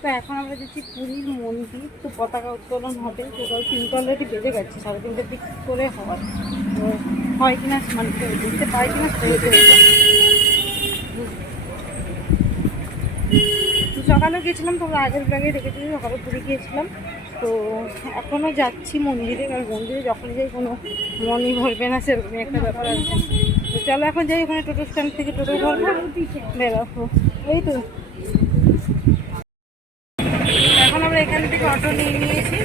তো এখন আমরা যাচ্ছি পুরীর মন্দির। তো পতাকা উত্তোলন হবে, টোটাল 3টা অলরেডি বেজে গেছে, 3:30টার দিক করে হয়। তো হয় কিনা মানে দেখতে পাই কিনা তো সকালেও গিয়েছিলাম, তোমরা আগের ব্লগে দেখেছি সকালে পুরী গিয়েছিলাম। তো এখনও যাচ্ছি মন্দিরে, কারণ মন্দিরে যখন যাই কোনো মনই ভরবে না, সেরকমই একটা ব্যাপার আছে। তো চলো এখন যাই, ওখানে টোটো স্ট্যান্ড থেকে টোটো ধরবো, বেরোবো। এই তো এখন আমরা এখান থেকে অটো নিয়ে নিয়েছি।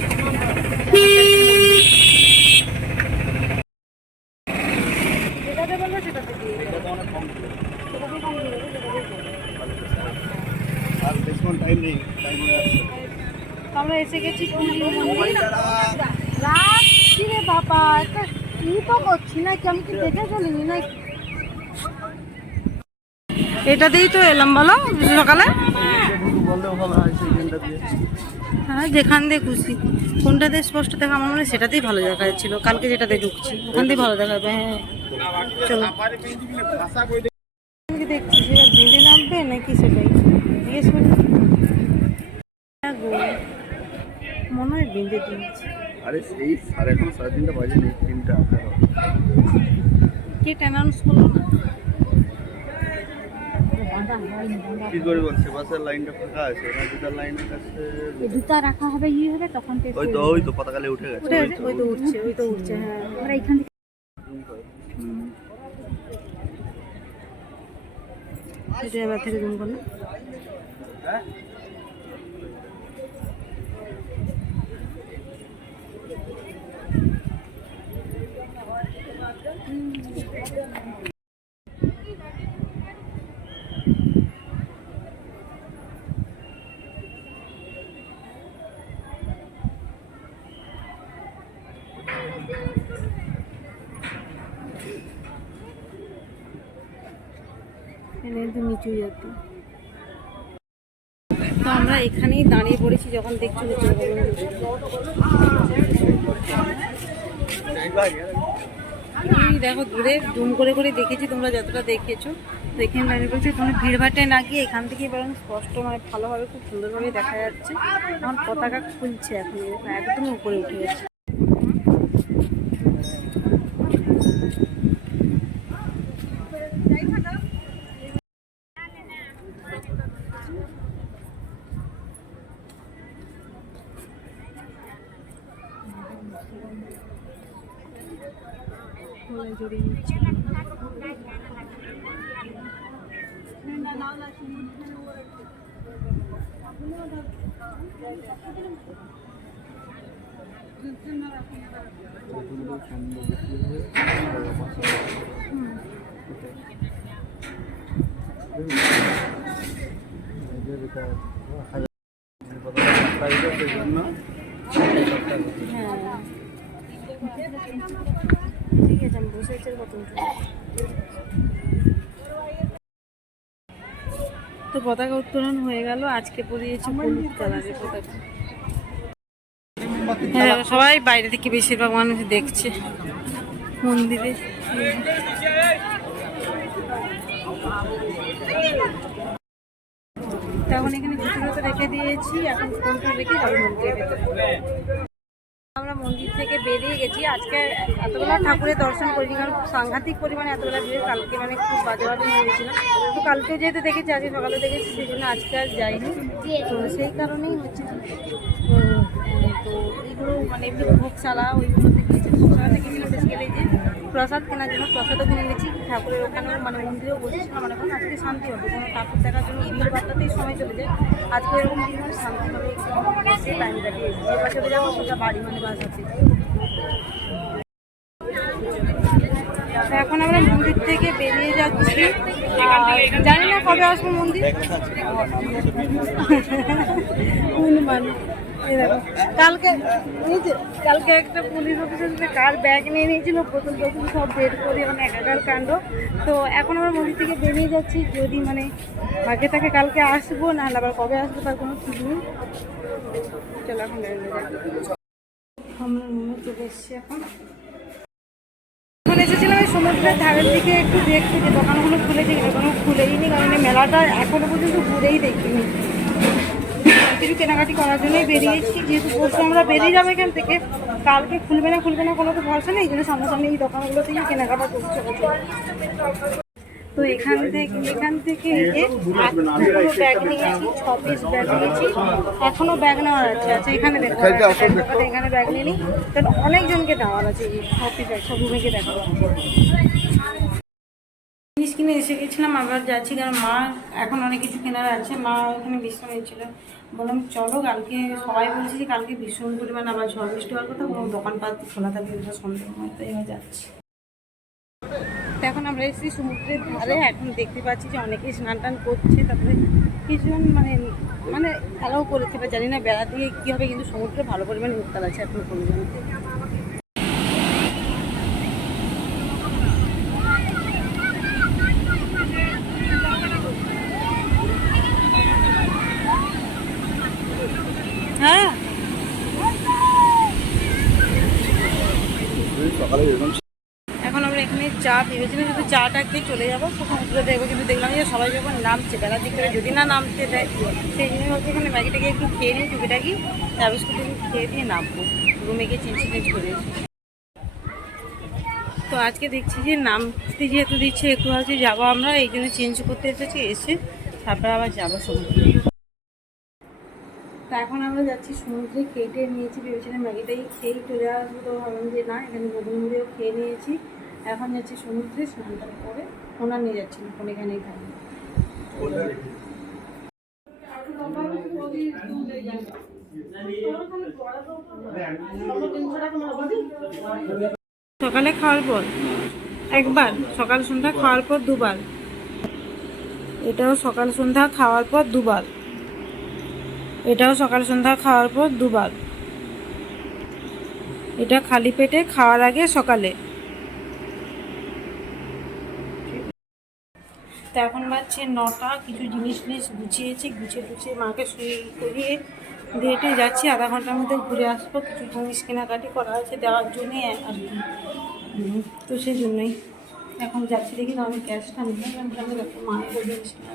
যেটাতে বলবো সেটাতে দিয়ে আমরা এসে গেছি রাখছি রে বাবা, একটা কি তো করছি না কি, আমি কি দেখে চলিনি না। এটা দিয়েই তো এলাম বলো সকালে। হ্যাঁ যেখান দিয়ে খুশি, কোনটাতে স্পষ্ট দেখা আমার মনে সেটাতেই ভালো দেখা যাচ্ছিল। কালকে যেটাতে ঢুকছি ওখান দিয়ে ভালো দেখা যাবে। হ্যাঁ চলো দেখছি সেটা বেঁধে নামবে নাকি সেটাই জিজ্ঞেস করি। মনে হয় বেঁধে দিয়েছি। আরে সেই সাড়ে 3:30 বাজে নেই, 3টা কে অ্যানাউন্স করলো না? কি করে বলছে বাসের লাইনটা ফাঁকা আছে না, দুটার লাইনের কাছে দুটা রাখা হবে, ইয়ে হবে তখন ওই তো পতাকালে উঠে গেছে, ওই তো উঠছে। হ্যাঁ আমরা এখান থেকে এটা এবার থেকে জুম করলাম। নিচু যেত, তো আমরা এখানেই দাঁড়িয়ে পড়েছি যখন দেখছি। দেখো দূরে জুম করে করে দেখেছি, তোমরা যতটা দেখেছো। তো এখানে দাঁড়িয়ে পড়েছি, তোমরা ভিড়ভাট্টায় না গিয়ে এখান থেকেই বরং স্পষ্ট মানে ভালোভাবে খুব সুন্দরভাবে দেখা যাচ্ছে। আমার পতাকা খুলছে এখন, একদম উপরে উঠে গেছে। জড়িয়ে নিচ্ছে। ঠিক আছে আমি বসে কত। তো পতাকা উত্তোলন হয়ে গেল, আজকে পরিয়েছি হলুদ কালারের পতাকা। হ্যাঁ সবাই বাইরে থেকে বেশিরভাগ মানুষ দেখছে মন্দিরে। তখন এখানে জুতোটা রেখে দিয়েছি, এখন ফোনটা রেখে যাবো মন্দিরের ভেতরে। আমরা মন্দির থেকে বেরিয়ে গেছি। আজকে এতবেলা ঠাকুরের দর্শন করিনি, কারণ সাংঘাতিক পরিমাণে এতবেলা ভিড়। কালকে মানে খুব বাজেভাবে নিয়েছিলাম, তো কালকেও যেহেতু দেখেছি আজকে সকালে দেখেছি, সেই জন্য আজকে আর যাইনি। তো সেই কারণেই হচ্ছে তো এইগুলো মানে এমনি ভোগশালা ওইগুলোতে গিয়েছি। ভোগশালাতে গিয়েছিলাম বেসিক্যালি যে প্রসাদ কেনার জন্য, প্রসাদও কিনে নিয়েছি। ঠাকুরের ওখানেও মানে মন্দিরেও বসেছিলাম, মানে এখন আজকে শান্তি হবে, কোনো ঠাকুর দেখার জন্য ভিড় বাড়াতেই সময় চলে যায়। আজকে এরকম দিন মানে শান্তি হবে, এসে টাইম কাটিয়েছি। যে বাসে যাবো সেটা বাড়ি মানে বাস আছে। এখন আমরা মন্দির থেকে বেরিয়ে যাচ্ছি, জানি না কবে আসবো মন্দির। কালকে একটা পুলিশ অফিসার কার ব্যাগ নিয়ে নিয়েছিল, বোতল টোতল সব বের করে মানে একাকার কাণ্ড। তো এখন আমরা মন্দির থেকে বেরিয়ে যাচ্ছি, যদি মানে ভাগ্যে থাকে কালকে আসবো, নাহলে আবার কবে আসবো তার কোনো ঠিক নেই। চলো এখন বেরিয়ে যাচ্ছি, আমরা রুমে চলে এসেছি। এখন এসেছিলাম এই সমুদ্র সমুদ্রের ধারের দিকে একটু দেখছি যে দোকানগুলো খুলেছে কিনা, কোনো খুলেইনি, কারণ এই মেলাটা এখনো পর্যন্ত ঘুরেই দেখিনি। কিছু কেনাকাটি করার জন্যই বেরিয়েছি, যেহেতু পরশু আমরা বেরিয়ে যাবো এখান থেকে, কালকে খুলবে না কোনো তো ভরসা নেই, এই জন্য সামনাসামনি এই দোকানগুলো থেকে কেনাকাটা করতে হচ্ছে। তো এখান থেকে পুরো ব্যাগ নিয়েছি, 6 পিস ব্যাগ নিয়েছি, এখনো ব্যাগ নেওয়ার আছে। আচ্ছা এখানে দেখো, এখানে ব্যাগ নিয়ে নিই, কারণ অনেকজনকে দেওয়ার আছে, 6 পিস ব্যাগ সব রুমেকে দেখাবো। জিনিস কিনে এসে গেছিলাম, আবার যাচ্ছি, কারণ মা এখন অনেক কিছু কেনার আছে। মা ওখানে বিশ্রাম নিচ্ছিল, বললাম চলো, কালকে সবাই বলছে যে কালকে ভীষণ পরিমাণ আবার ঝড় বৃষ্টি হওয়ার কথা, কোনো দোকানপাত খোলা থাকবে সন্ধ্যের মতো, এবার যাচ্ছি। তো এখন আমরা এসেছি সমুদ্রের ধারে, এখন দেখতে পাচ্ছি যে অনেকেই স্নান টান করছে, তারপরে কিছুজন মানে খেলাও করেছে, বা জানি না বেড়া দিয়ে কী হবে, কিন্তু সমুদ্রে ভালো পরিমাণে উত্তাল আছে এখন পরিমাণ। হ্যাঁ এখন আমরা এখানে চা ভেবেছিলাম শুধু চাটা খেয়ে চলে যাবো, তো সমুদ্রে দেখবো, কিন্তু দেখলাম যে সবাই যখন নামছে বেলার দিক করে, যদি না নামতে দেয় সেই জন্য হচ্ছে এখানে ম্যাগিটাকে একটু খেয়ে নিই, টুকিটাকি চা বিস্কুট খেয়ে দিয়ে নামবো, রুমে গিয়ে চেঞ্জ করে। তো আজকে দেখছি যে নামতে যেহেতু দিচ্ছে, একটু ভাবছি যাবো আমরা, এই জন্য চেঞ্জ করতে এসেছি, এসে তারপরে আবার যাবো সমুদ্রে। তো এখন আমরা যাচ্ছি সমুদ্রে, কেটে নিয়েছি, ভেবেছিলাম ম্যাগিটাই খেয়েই চলে আসবো, তো ভাবলাম যে না, এখানে মুড়িও খেয়ে নিয়েছি। এখন যাচ্ছি সমুদ্রে স্নান টান করে, ফোন আর নিয়ে যাচ্ছি না, ফোন এখানেই থাকবে। সকালে খাওয়ার পর একবার, সকাল সন্ধ্যা খাওয়ার পর দুবার, এটাও সকাল সন্ধ্যা খাওয়ার পর দুবার, এটাও সকাল সন্ধ্যা খাওয়ার পর দুবার, এটা খালি পেটে খাওয়ার আগে সকালে। তো এখন বাজছে 9টা, কিছু জিনিস গুছিয়েছি, গুছিয়ে মাকে শুয়ে করিয়ে দিয়েটে যাচ্ছি, আধা ঘন্টার মধ্যে ঘুরে আসবো, কিছু জিনিস কেনাকাটি করা আছে দেওয়ার জন্যে আর কি, তো সেই জন্যই এখন যাচ্ছি। দেখি তো আমি ক্যাশটা নিলাম, দেখো মায়ের জিনিস কেনা